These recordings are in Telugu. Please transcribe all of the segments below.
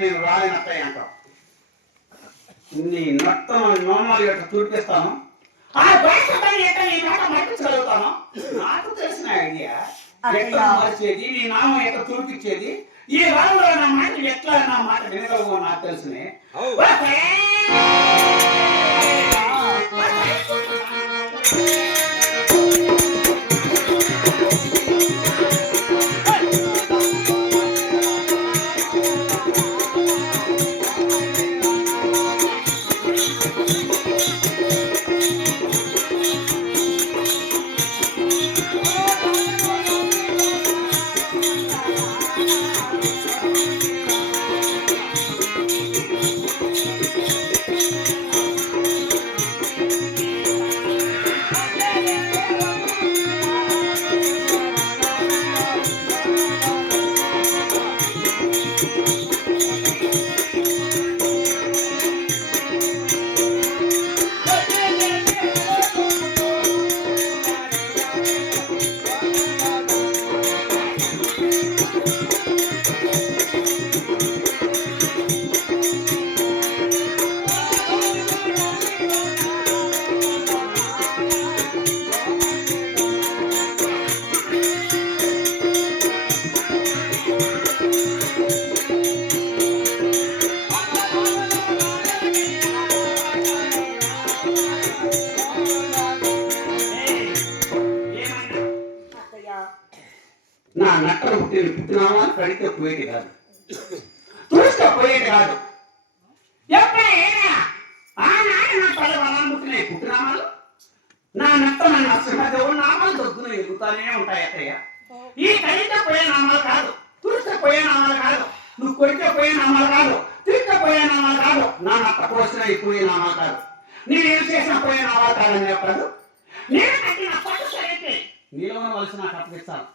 నేను రాలేనత్తయ్య అంటావు. నీ నట్టం నోమాలు ఎట్లా చూపిస్తాను, ఆ భాషపై ఎట్లా నీ మాట మర్పించగలుగుతాను. నాకు తెలిసిన ఐడియా ఎట్లా మార్చేది, నీ నామం ఎట్లా చూపించేది, ఈ రాళ్ళలో నా మాట ఎట్లా నా మాట వినగలవో నాకు తెలిసినే. నా నక్కలు పుట్టినామా కడితే పోయేది కాదు, చూస్తే పోయేది కాదు. ఎప్పుడైనా ఆనాడు నా పలు వనాలు పుట్టినాయి పుట్టినామాలు, నా నక్క నన్ను అసలు నామాలు దొద్దున ఎదుగుతానే ఉంటాయి అత్తయ్య. ఈ కడితే పోయే నామాలు కాదు, చూస్తే పోయే నామాలు కాదు, నువ్వు కొడితే పోయే నామాలు కాదు, తిరిగితే పోయే నామాలు కాదు, నా నక్క పోసిన పోయే నామాలు కాదు, నేనేం చేసిన పోయే నామాలు కాదని చెప్పాడు. నేను కట్టిన పట్టు సరైతే నీలో వలసి నాకు అప్పగిస్తాను.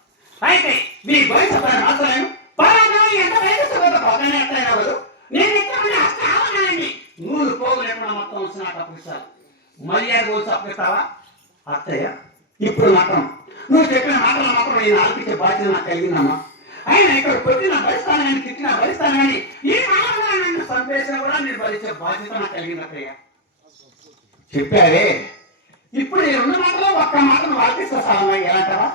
అయితే మీ వయసు మాత్రమేమో పరాజం ఎంత వయసు పక్కనే ఎత్తాయి. నేను ఎత్తానండి నూరు పోగు లేకుండా మొత్తం వచ్చి నాకు అప్పగిస్తాను. మర్యాద వచ్చి అప్పగిస్తావా అత్తయ్య? ఇప్పుడు మాత్రం నువ్వు చెప్పిన మాటలు మాత్రం నేను ఆలపించే బాధ్యత నాకు కలిగిందమ్మా. ఆయన ఇక్కడ కొట్టిన భరిస్తానని తిట్టిన భరిస్తానని ఈ మాటలు నన్ను సంపేసినా కూడా నేను భరించే బాధ్యత నాకు కలిగింది అత్తయ్య. చెప్పారే ఇప్పుడు ఈ రెండు మాటలు ఒక్క మాటను ఆలపిస్తా సాలమ్మా ఎలాంటావా?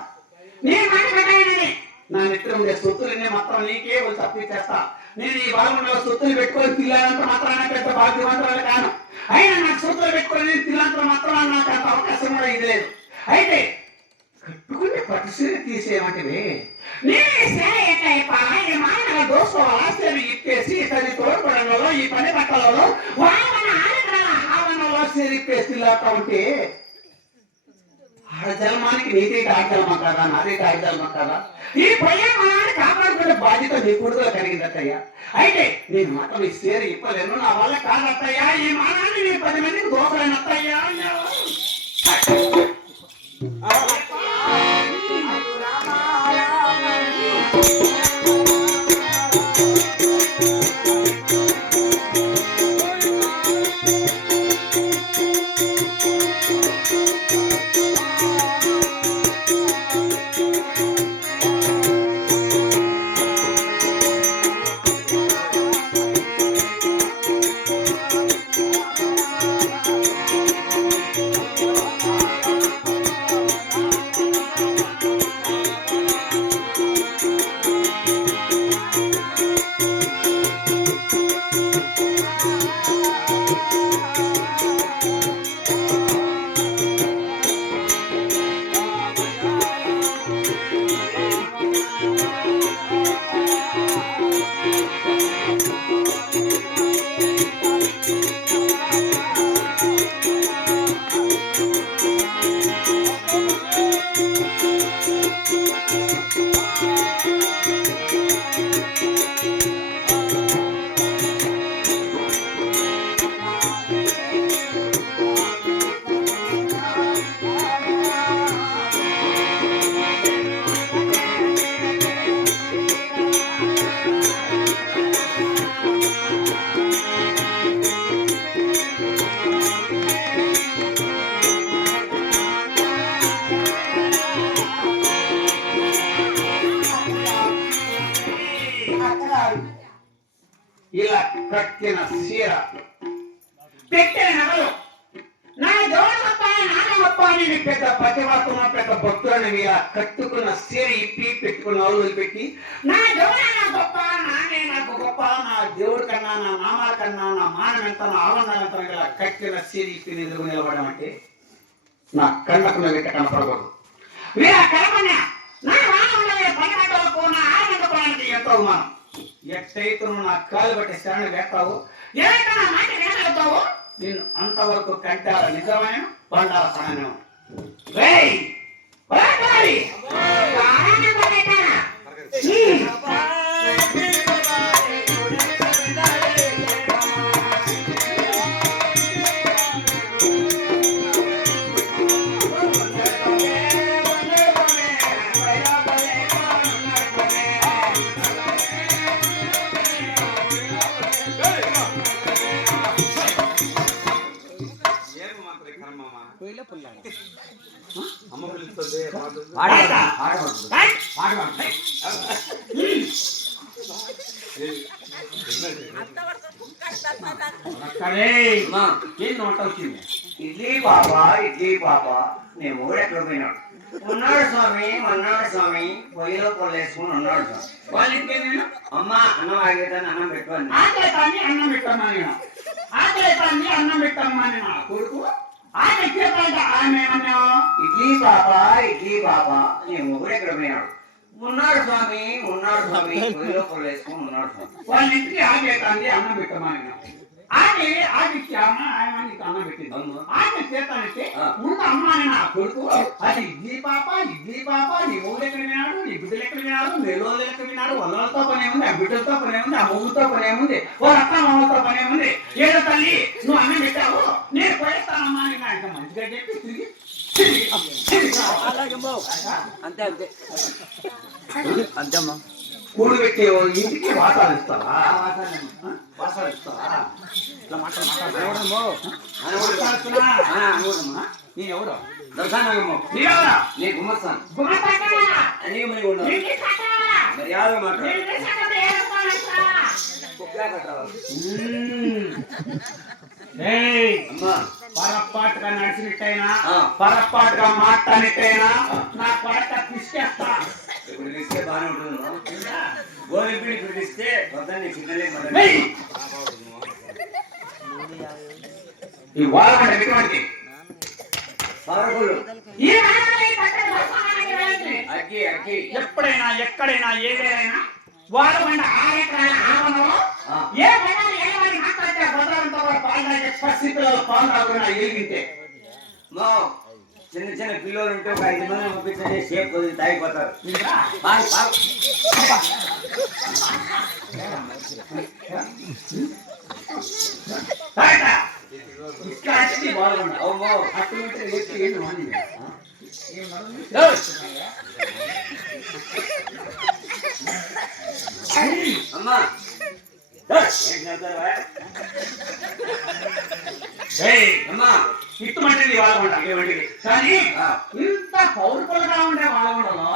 నేను మాట పెట్టానని నా నెత్తిలో ఉండే సొత్తులన్నీ మొత్తం నీకే వచ్చి అప్పిచ్చేస్తా. నేను ఈ బాగుండే సొత్తులు పెట్టుకొని పిల్లాలంతా మాత్రాన పెద్ద బాధ్యవంతురాలు కాను. అయినా నాకు సూత్రం పెట్టుకొని తిన్నంత మాత్రం నాకు అంత అవకాశం కూడా ఇది లేదు. అయితే కట్టుకుని పట్టు సీర తీసేయమంటే నేనే సేన ఎట్లా మానవ దోసుకోవాలా సేన ఇప్పేసి ఇతని తోడుపడంలో ఈ పని బట్టలలో వామన ఆవరణలో సేరిప్పేసి ఇలాగా ఉంటే ఆడజన్మానికి నీదే ఆడజన్మ కదా, నాదే ఆడజన్మ కదా. ఈ ప్రయాణాన్ని కాపాడుకునే బాధ్యత నీ కొడుకులో కలిగిందట్టయ్యా. అయితే నేను మాత్రం ఈ సేర ఇప్పలేను, నా వల్ల కాదట్టయ్యా. ఈ మానాన్ని నేను 10 మందికి దోసలేనట్టయ్యా. ఇలా కట్టిన సీర పెట్టిన నగలు నా గౌరవప్ప నాగమప్ప అని పెద్ద పతివాతమ పెద్ద భక్తులని ఇలా కట్టుకున్న సీర ఇప్పి పెట్టుకున్న వాళ్ళు పెట్టి నా గౌరవ గొప్ప నానే నాకు గొప్ప, నా దేవుడి కన్నా, నా నామాల కన్నా, నా మానం ఎంత, నా ఆనందం ఎంత ఇలా కట్టిన సీర ఇప్పి ఎదురు నిలబడడం అంటే నా కళ్ళకు వెంట కనపడకూడదు. వీళ్ళ కలమన్నా నా వాహనంలో పని గంటలకు నా ఆనందపడానికి ఎంతో అవమానం. ఎట్టయితే నువ్వు నా కాలు బట్టి శరణ వేస్తావు, ఏదైతే నా మాట వేస్తావు, నేను అంతవరకు కంటాల నిజమైన బండాల పడను. ఇడ్లీ బాబా, ఇడ్లీ బాబా, నేను ఊరెక్కడ పోయినాడు. ఉన్నాడు స్వామి, ఉన్నాడు స్వామి, పొయ్యిలో పొల్లు వేసుకుని ఉన్నాడు స్వామి. వాళ్ళ ఇంటికి అమ్మ అన్నం ఆగేదాన్ని అన్నం పెట్టుకోండి. ఆకలితాన్ని అన్నం పెట్టమని, ఆకలితాన్ని అన్నం పెట్టమని నా కొడుకు ఆయన చెప్పంట. ఆమె ఇడ్లీ బాబా, ఇడ్లీ బాబా, నేను ఊరెక్కడ పోయినాడు. ఉన్నాడు స్వామి, ఉన్నాడు స్వామి, పొయ్యిలో పొల్లు వేసుకుని ఉన్నాడు స్వామి. వాళ్ళ ఇంటికి ఆకలితాన్ని అన్నం పెట్టమని ఆమె ఆమెకి అమ్మ ఆయన నీకు అన్నం పెట్టింది. ఆమె చేతానంటే ముందు అమ్మ అని నా కొడుకు అది ఇడ్లీ పాప, ఇడ్లీ పాప, నీ ఊరు ఎక్కడ వినాడు, నీ బిడ్డలు ఎక్కడ వినాడు, నెలలో ఎక్కడ వినాడు, వల్లలతో పనే ఉంది, ఆ బిడ్డలతో పనే ఉంది, ఆ మూగుతో పనే ఉంది, ఓ రక్త మామలతో పనే ఉంది. ఏదో తల్లి నువ్వు అన్నం పెట్టావు, నేను పోయేస్తానమ్మా అని ఆయన మంచిగా చెప్పి తిరిగి అంతే అంతే అంతేమ్మా. కూడు పెట్టి ఇంటికి వాసాలు ఇస్తావా? వాసాలు ఇస్తావా? ఇట్లా మాట్లాడుతున్నా నేను ఎవరు దర్శనమో నీవెవరా? నీ గుమ్మస్తాను గుమ్మస్తాను మరి మర్యాద అమ్మా పొరపాటుగా నడిచినట్టయినా పొరపాటుగా మాట్లాడినట్టయినా నా కొడక తీసుకేస్తా. ఇప్పుడు ఇస్తే బాగానే ఉంటుంది. గోధుమ ఇప్పుడు ఇస్తే వద్దని సిగ్నలే ఈ వాడమండ ఎటువంటిది పవర్ఫుల్. ఈ వాడమండ ఈ పట్టణ వర్తమానానికి వెళ్ళండి. అగ్గి అగ్గి. ఎప్పుడైనా ఎక్కడైనా ఏదైనా వాడమండ ఆరెకరాల ఆవరణలో ఏ బండాలు ఏమని మాట్లాడితే భద్రంతో పాల్గొనే పరిస్థితుల్లో పాల్గొన ఎలిగితే మా చిన్న చిన్న పిల్లలు ఉంటే ఒక 5 మంది పంపించండి, సేపు కొద్దిగా తాగిపోతారు. బాగా ఇట్లాంటిది వాడమండ అమ్మో. అటువంటి వ్యక్తి ఏంటి వాడి అమ్మా అమ్మా ఇటువంటి వాడమండ కానీ ఇంత పౌరుకులుగా ఉండే వాడమండలో